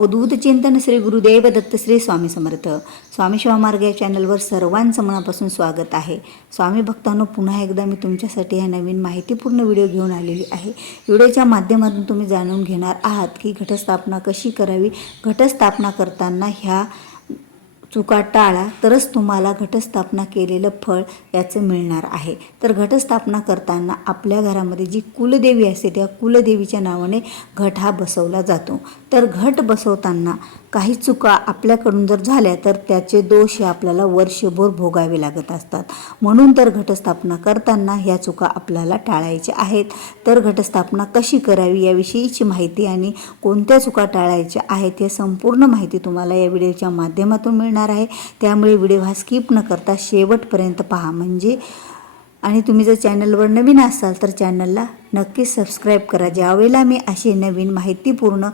अवधूत चिंतन श्री गुरुदेव दत्त श्री स्वामी समर्थ. स्वामी शिवामार्ग या चॅनलवर सर्वांचं मनापासून स्वागत आहे. स्वामी भक्तांनो, पुन्हा एकदा मी तुमच्यासाठी हा नवीन माहितीपूर्ण व्हिडिओ घेऊन आलेली आहे. व्हिडिओच्या माध्यमातून तुम्ही जाणून घेणार आहात की घटस्थापना कशी करावी. घटस्थापना करताना ह्या चुका टाळा तरच तुम्हाला घटस्थापना केलेलं फळ याचं मिळणार आहे. तर घटस्थापना करताना आपल्या घरामध्ये जी कुलदेवी असते त्या कुलदेवीच्या नावाने घट हा बसवला जातो. तर घट बसवताना काही चुका आपल्याकडून जर झाल्या तर त्याचे दोष हे आपल्याला वर्षभर भोगावे लागत असतात. म्हणून तर घटस्थापना करताना ह्या चुका आपल्याला टाळायच्या आहेत. तर घटस्थापना कशी करावी याविषयीची माहिती आणि कोणत्या चुका टाळायच्या आहेत हे संपूर्ण माहिती तुम्हाला या व्हिडिओच्या माध्यमातून मिळणार आहे. त्यामुळे व्हिडिओ हा स्किप न करता शेवटपर्यंत पहा. आणि तुम्ही जर चॅनलवर नवीन असाल तर चॅनलला नक्कीच सबस्क्राईब करा. ज्यावेळेला मी असे नवीन माहितीपूर्ण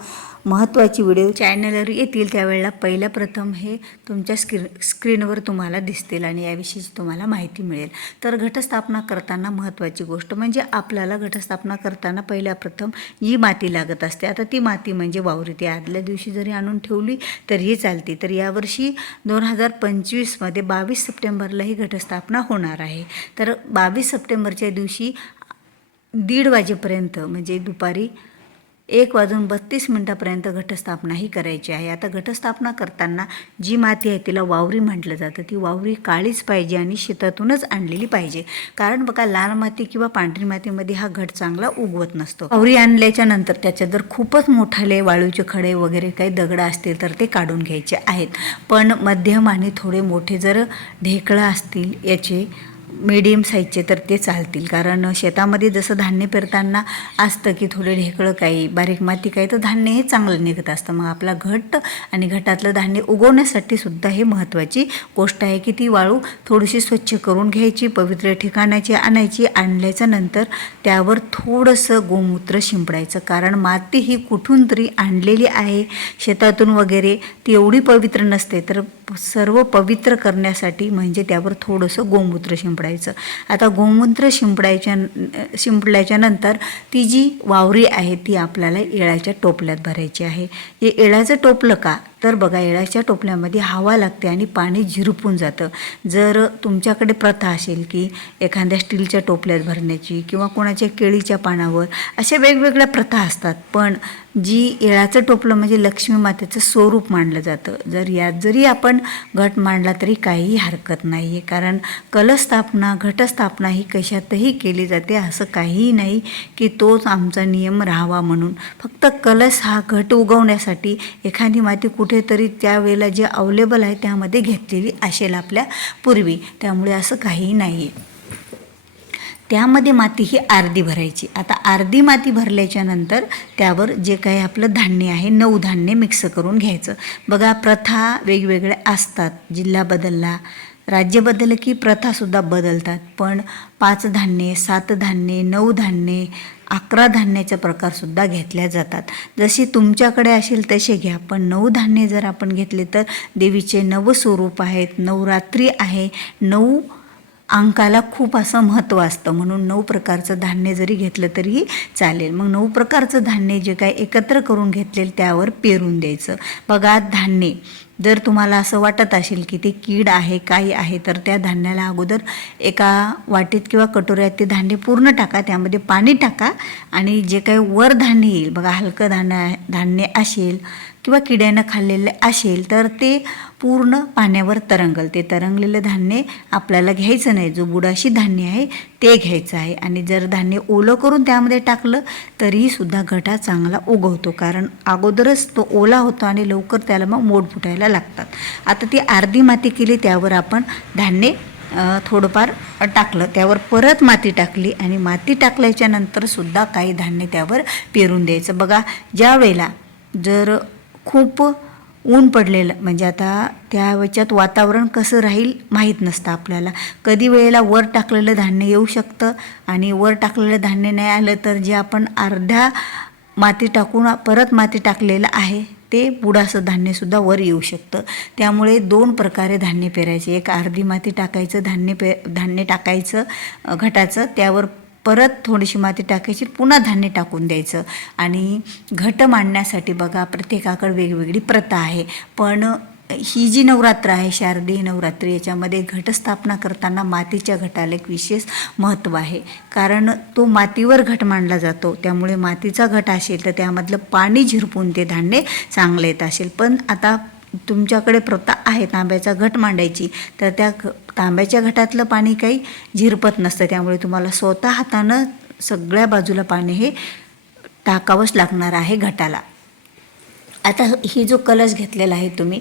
महत्त्वाची व्हिडिओ चॅनलवर येतील त्यावेळेला पहिल्या प्रथम हे तुमच्या स्क्रीनवर तुम्हाला दिसतील आणि याविषयीची तुम्हाला माहिती मिळेल. तर घटस्थापना करताना महत्त्वाची गोष्ट म्हणजे आपल्याला घटस्थापना करताना पहिल्या प्रथम जी माती लागत असते. आता ती माती म्हणजे वावरी. ती आदल्या दिवशी जरी आणून ठेवली तरीही चालते. तर यावर्षी 2025मध्ये 22 सप्टेंबरला ही घटस्थापना होणार आहे. तर 22 सप्टेंबरच्या दिवशी 1:30 वाजेपर्यंत म्हणजे दुपारी 1:32 घटस्थापना ही करायची आहे. आता घटस्थापना करताना जी माती आहे तिला वावरी म्हटलं जातं. ती वावरी काळीच पाहिजे आणि शेतातूनच आणलेली पाहिजे. कारण बघा, लाल माती किंवा पांढरी मातीमध्ये हा घट चांगला उगवत नसतो. वावरी आणल्याच्या नंतर त्याच्यात जर खूपच मोठाले वाळूचे खडे वगैरे काही दगड असतील तर ते काढून घ्यायचे आहेत. पण मध्यम आणि थोडे मोठे जर ढेकळं असतील याचे मीडियम साईजचे तर ते चालतील. कारण शेतामध्ये जसं धान्य पेरताना असतं की थोडे ढेकळं काही बारीक माती काही तर धान्य हे चांगलं निघत असतं. मग आपला घट आणि घटातलं धान्य उगवण्यासाठी सुद्धा हे महत्त्वाची गोष्ट आहे की ती वाळू थोडीशी स्वच्छ करून घ्यायची, पवित्र ठिकाणाची आणायची. आणल्याच्या नंतर त्यावर थोडंसं गोमूत्र शिंपडायचं. कारण माती ही कुठून तरी आणलेली आहे शेतातून वगैरे, ती एवढी पवित्र नसते. तर सर्व पवित्र करण्यासाठी म्हणजे त्यावर थोडंसं गोमूत्र शिंपडायचं. आता गोमूत्र शिंपडल्याच्या नंतर ती जी वावरी आहे ती आपल्याला येळाच्या टोपल्यात भरायची आहे. हे येळाचं टोपलं का तर बघा, येळाच्या टोपल्यामध्ये हवा लागते आणि पाणी झिरपून जातं. जर तुमच्याकडे प्रथा असेल की एखाद्या स्टीलच्या टोपल्यात भरण्याची किंवा कोणाच्या केळीच्या पानावर, अशा वेगवेगळ्या प्रथा असतात. पण जी येळाचं टोपलं म्हणजे लक्ष्मी मातेचं स्वरूप मानलं जातं. यात जरी आपण घट मांडला तरी काहीही हरकत नाही आहे. कारण कलशस्थापना घटस्थापना ही कशातही केली जाते. असं काहीही नाही की तोच आमचा नियम राहावा म्हणून. फक्त कलश हा घट उगवण्यासाठी एखादी माती कुठेतरी त्यावेळेला जे अवेलेबल आहे त्यामध्ये घेतलेली असेल आपल्या पूर्वी. त्यामुळे असं काहीही नाही आहे. त्यामध्ये माती ही अर्धी भरायची. आता अर्धी माती भरल्याच्या नंतर त्यावर जे काही आपलं धान्य आहे 9 धान्य मिक्स करून घ्यायचं. बघा, प्रथा वेगवेगळ्या असतात. जिल्हा बदलला, राज्य बदललं की प्रथासुद्धा बदलतात. पण 5 धान्य, 7 धान्य, 9 धान्य, 11 धान्याचा प्रकारसुद्धा घेतल्या जातात. जसे तुमच्याकडे असेल तसे घ्या. पण 9 धान्य जर आपण घेतले तर देवीचे 9 स्वरूप आहेत, नवरात्री आहे, 9 अंकाला खूप असं महत्त्व असतं. म्हणून 9 प्रकारचं धान्य जरी घेतलं तरीही चालेल. मग 9 प्रकारचं धान्य जे काय एकत्र करून घेतलेलं त्यावर पेरून द्यायचं. बघा, धान्य जर तुम्हाला असं वाटत असेल की ते कीड आहे काही आहे तर त्या धान्याला अगोदर एका वाटीत किंवा कटोऱ्यात ते धान्य पूर्ण टाका. त्यामध्ये पाणी टाका आणि जे काही वर धान्य येईल बघा, हलकं धान्य असेल किंवा किड्यानं खाल्लेलं असेल तर ते पूर्ण पाण्यावर तरंगल. ते तरंगलेलं धान्य आपल्याला घ्यायचं नाही. जो बुडाशी धान्य आहे ते घ्यायचं आहे. आणि जर धान्य ओलं करून त्यामध्ये टाकलं तरीही सुद्धा घटा चांगला उगवतो. कारण अगोदरच तो ओला होतो आणि लवकर त्याला मग मोड फुटायला लागतात. आता ती अर्धी माती केली, त्यावर आपण धान्य थोडंफार टाकलं, त्यावर परत माती टाकली आणि माती टाकल्याच्या नंतर सुद्धा काही धान्य त्यावर पेरून द्यायचं. बघा, ज्या वेळेला जर खूप ऊन पडलेलं म्हणजे आता त्या वेळच्यात वातावरण कसं राहील माहीत नसतं आपल्याला. कधी वेळेला वर टाकलेलं धान्य येऊ शकतं आणि वर टाकलेलं धान्य नाही आलं तर जे आपण अर्ध्या माती टाकून परत माती टाकलेलं आहे ते बुडाचं धान्यसुद्धा वर येऊ शकतं. त्यामुळे 2 प्रकारे धान्य पेरायचे. एक अर्धी माती टाकायचं धान्य टाकायचं घटाचं, त्यावर परत थोडीशी माती टाकायची, पुन्हा धान्य टाकून द्यायचं. आणि घट मांडण्यासाठी बघा प्रत्येकाकडे वेगवेगळी प्रथा आहे, पण ही जी नवरात्र आहे शारदीय नवरात्री, याच्यामध्ये घटस्थापना करताना मातीच्या घटाला एक विशेष महत्त्व आहे. कारण तो मातीवर घट मांडला जातो, त्यामुळे मातीचा घट असेल तर त्यामधलं पाणी झिरपून ते धान्य चांगलं येत असेल. पण आता तुमच्याकडे प्रथा आहे तांब्याचा घट मांडायची, तर त्या तांब्याच्या घटातलं पाणी काही झिरपत नसतं, त्यामुळे तुम्हाला स्वतः हातानं सगळ्या बाजूला पाणी हे टाकावंच लागणार आहे घटाला. आता ही जो कलश घेतलेला आहे तुम्ही,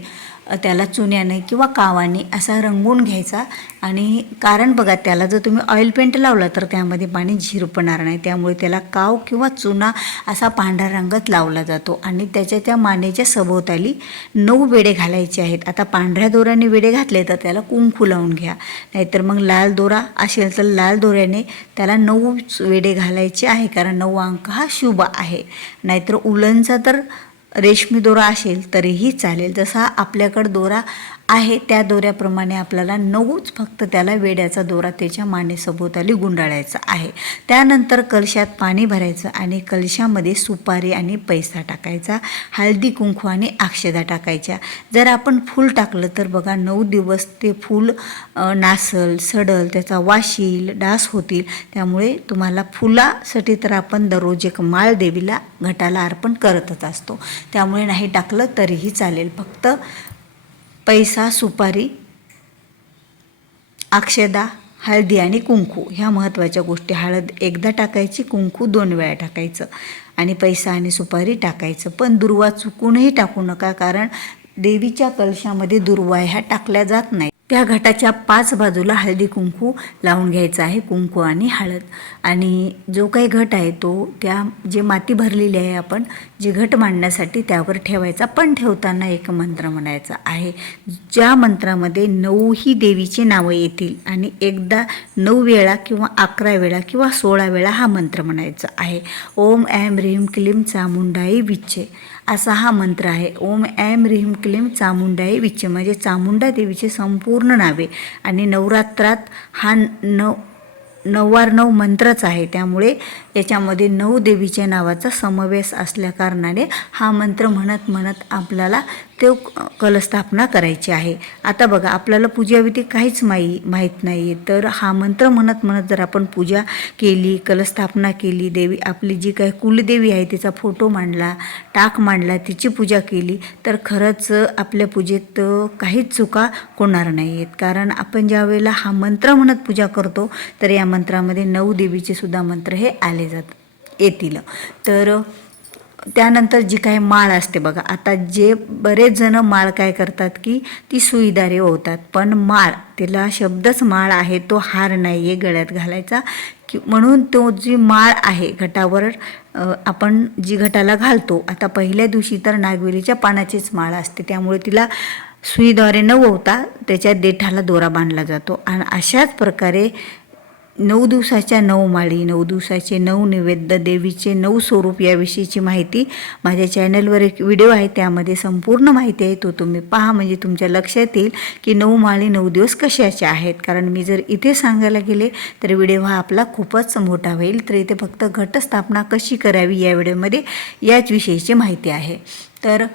त्याला चुन्याने किंवा कावाने असा रंगवून घ्यायचा. आणि कारण बघा, त्याला जर तुम्ही ऑइल पेंट लावला तर त्यामध्ये पाणी झिरपणार नाही, त्यामुळे त्याला काव किंवा चुना असा पांढरा रंगात लावला जातो. आणि त्या मानेच्या सभोवताली 9 वेडे घालायचे आहेत. आता पांढऱ्या दोऱ्याने वेडे घातले तर त्याला कुंकू लावून घ्या, नाहीतर मग लाल दोरा असेल तर लाल दोऱ्याने त्याला 9 वेडे घालायचे आहे, कारण 9 अंक हा शुभ आहे. नाहीतर उलनचा तर रेशमी दोरा असेल तरीही चालेल. जसा आपल्याकडं दोरा आहे त्या दोऱ्याप्रमाणे आपल्याला 9च फक्त त्याला वेड्याचा दोरा त्याच्या मानेसभोवताली गुंडाळायचा आहे. त्यानंतर कलशात पाणी भरायचं आणि कलशामध्ये सुपारी आणि पैसा टाकायचा, हळदी कुंकू आणि अक्षदा टाकायच्या. जर आपण फूल टाकलं तर बघा 9 दिवस ते फूल नासल, सडल, त्याचा वास येईल, डास होतील. त्यामुळे तुम्हाला फुलासाठी तर आपण दररोज एक माळ देवीला घटाला अर्पण करतच असतो, त्यामुळे नाही टाकलं तरीही चालेल. फक्त पैसा, सुपारी, अक्षदा, हळदी आणि कुंकू ह्या महत्त्वाच्या गोष्टी. हळद एकदा टाकायची, कुंकू 2 वेळा टाकायचं आणि पैसा आणि सुपारी टाकायचं. पण दुर्वा चुकूनही टाकू नका, कारण देवीच्या कलशामध्ये दुर्वा ह्या टाकल्या जात नाही. त्या घटाच्या 5 बाजूला हळदी कुंकू लावून घ्यायचं आहे, कुंकू आणि हळद. आणि जो काही घट आहे तो त्या जे माती भरलेली आहे आपण जे घट मांडण्यासाठी त्यावर ठेवायचा. पण ठेवताना एक मंत्र म्हणायचा आहे, ज्या मंत्रामध्ये 9 ही देवीची नावं येतील आणि एकदा 9 वेळा किंवा 11 वेळा किंवा 16 वेळा हा मंत्र म्हणायचा आहे. ओम ऐं ह्रीं क्लीं चामुंडाई विच्चे असा हा मंत्र आहे. ओम ऐं ह्रीं क्लीं चामुंडाई विच्चे म्हणजे चामुंडा देवीचे संपूर्ण नावे. आणि नवरात्रात हा 9 मंत्रच आहे, त्यामुळे याच्यामध्ये 9 देवीच्या नावाचा समावेश असल्याकारणाने हा मंत्र म्हणत म्हणत आपल्याला ते कलस्थापना करायची आहे. आता बघा, आपल्याला पूजाविधी काहीच माहीत नाही, तर हा मंत्र म्हणत म्हणत जर आपण पूजा केली, कलस्थापना केली, देवी आपली जी काही कुलदेवी आहे तिचा फोटो मांडला, टाक मांडला, तिची पूजा केली, तर खरंच आपल्या पूजेत काहीच चुका होणार नाही आहेत. कारण आपण ज्या वेळेला हा मंत्र म्हणत पूजा करतो तर या मंत्रामध्ये 9 देवीचे सुद्धा मंत्र हे आले येतील. तर त्यानंतर जी काही माळ असते बघा, आता जे बरेच जण माळ काय करतात की ती सुईदारे ओवतात, पण माळ तिला शब्दच माळ आहे, तो हार नाही आहे गळ्यात घालायचा. म्हणून तो जी माळ आहे घटावर आपण जी घटाला घालतो, आता पहिल्या दिवशी तर नागवेलीच्या पानाचीच माळ असते, त्यामुळे तिला सुईद्वारे न ओवता त्याच्या देठाला दोरा बांधला जातो. आणि अशाच प्रकारे 9 दिवसाच्या 9 माळी, 9 दिवसाचे 9 नैवेद्य, देवीचे 9 स्वरूप याविषयीची माहिती माझ्या चॅनलवर एक व्हिडिओ आहे, त्यामध्ये संपूर्ण माहिती आहे, तो तुम्ही पहा, म्हणजे तुमच्या लक्षात येईल की 9 माळी 9 दिवस कशाचे आहेत. कारण मी जर इथे सांगायला गेले तर व्हिडिओ हा आपला खूपच मोठा होईल. तर इथे फक्त घटस्थापना कशी करावी या व्हिडिओमध्ये याच विषयीची माहिती आहे. तर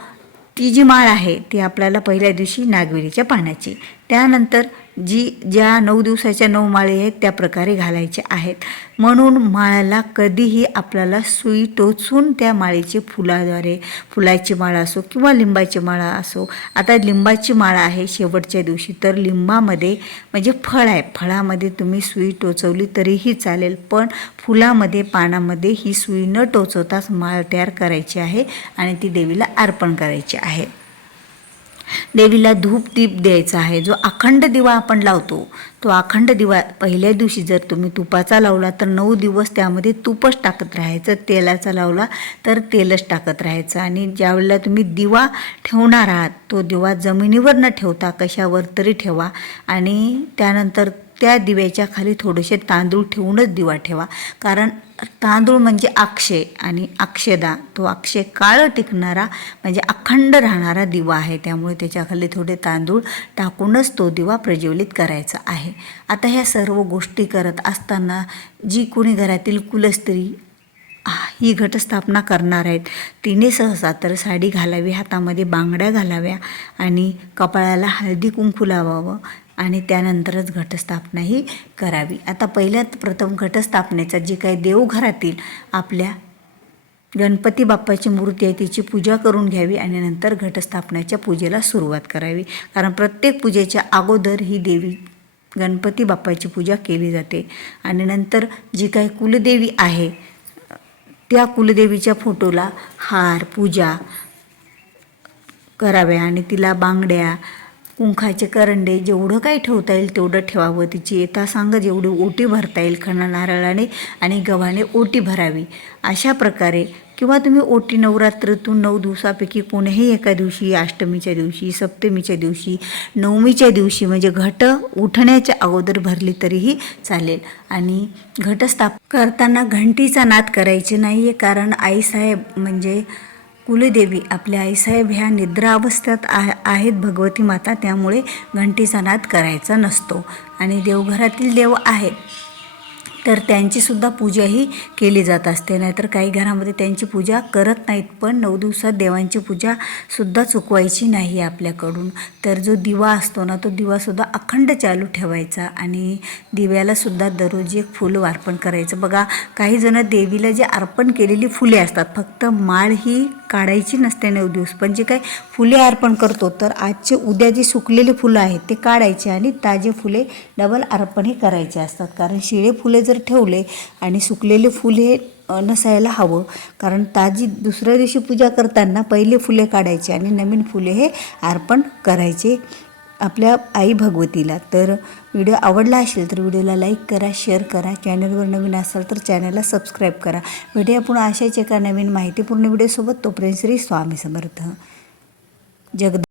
ती जी माळ आहे ती आपल्याला पहिल्या दिवशी नागवेलीच्या पानाची, त्यानंतर ज्या 9 दिवसाच्या 9 माळी आहेत त्या प्रकारे घालायच्या आहेत. म्हणून माळाला कधीही आपल्याला सुई टोचून त्या माळीचे फुलाद्वारे, फुलाची माळ असो किंवा लिंबाची माळा असो. आता लिंबाची माळ आहे शेवटच्या दिवशी, तर लिंबामध्ये म्हणजे फळ आहे, फळामध्ये तुम्ही सुई टोचवली तरीही चालेल, पण फुलामध्ये, पानामध्ये ही सुई न टोचवताच माळ तयार करायची आहे आणि ती देवीला अर्पण करायची आहे. देवीला धूप दीप द्यायचा आहे. जो अखंड दिवा आपण लावतो तो अखंड दिवा पहिल्या दिवशी जर तुम्ही तुपाचा लावला तर 9 दिवस त्यामध्ये तूपच टाकत राहायचं, तेलाचा लावला तर तेलच टाकत राहायचं. आणि ज्यावेळेला तुम्ही दिवा ठेवणार आहात तो दिवा जमिनीवर न ठेवता कशावर तरी ठेवा. आणि त्यानंतर त्या दिव्याच्या खाली थोडेसे तांदूळ ठेवूनच दिवा ठेवा, कारण तांदूळ म्हणजे अक्षय आणि अक्षदा, तो अक्षय काळ टिकणारा म्हणजे अखंड राहणारा दिवा आहे. त्यामुळे त्याच्याखाली थोडे तांदूळ टाकूनच तो दिवा प्रज्वलित करायचा आहे. आता ह्या सर्व गोष्टी करत असताना जी कोणी घरातील कुलस्त्री ही घटस्थापना करणार आहेत तिने सहसा तर साडी घालावी, हातामध्ये बांगड्या घालाव्या आणि कपाळाला हळदी कुंकू लावावं आणि त्यानंतरच घटस्थापनाही करावी. आता पहिल्यात प्रथम घटस्थापनेचा जे काही देवघरातील आपल्या गणपती बाप्पाची मूर्ती आहे तिची पूजा करून घ्यावी आणि नंतर घटस्थापनेच्या पूजेला सुरुवात करावी. कारण प्रत्येक पूजेच्या अगोदर ही देवी गणपती बाप्पाची पूजा केली जाते आणि नंतर जी काही कुलदेवी आहे त्या कुलदेवीच्या फोटोला हार पूजा कराव्या आणि तिला बांगड्या, कुंखाचे करंडे जेवढं काही ठेवता येईल तेवढं ठेवावं. तिची यथासांग जेवढी ओटी भरता येईल खणा नारळाने आणि गव्हाने ओटी भरावी. अशा प्रकारे किंवा तुम्ही ओटी नवरात्रीतून 9 दिवसापैकी कोणीही एका दिवशी, अष्टमीच्या दिवशी, सप्तमीच्या दिवशी, नवमीच्या दिवशी म्हणजे घट उठण्याच्या अगोदर भरली तरीही चालेल. आणि घटस्थापन करताना घंटीचा नाद करायचे नाही आहे, कारण आईसाहेब म्हणजे कुलदेवी आपल्या आईसाहेब ह्या निद्रा अवस्थेत आहेत भगवती माता, त्यामुळे घंटीचा नाद करायचा नसतो. आणि देवघरातील देव आहेत तर त्यांचीसुद्धा पूजाही केली जात असते, नाहीतर काही घरामध्ये त्यांची पूजा करत नाहीत. पण 9 दिवसात देवांची पूजासुद्धा चुकवायची नाही आपल्याकडून. तर जो दिवा असतो ना तो दिवासुद्धा अखंड चालू ठेवायचा आणि दिव्यालासुद्धा दररोज एक फुल अर्पण करायचं. बघा काही जण देवीला जे अर्पण केलेली फुले असतात, फक्त माळ ही काढायची नसते 9 दिवस, पण जे काही फुले अर्पण करतो तर आजचे उद्या जे सुकलेले फुलं आहेत ते काढायचे आणि ताजे फुले डबल अर्पणही करायचे असतात. कारण शिळे फुले जर ठेवले आणि सुकलेले फुल हे नसायला हवं, कारण ताजी दुसऱ्या दिवशी पूजा करताना पहिले फुले काढायचे आणि नवीन फुले हे अर्पण करायचे आपल्या आई भगवतीला. तर व्हिडिओ आवडला असेल तर व्हिडिओला लाईक करा, शेअर करा. चॅनलवर नवीन असाल तर चॅनलला सबस्क्राईब करा. भेटूया पुन्हा अशाच एका नवीन माहितीपूर्ण व्हिडिओसोबत. तोपर्यंत श्री स्वामी समर्थ. जगद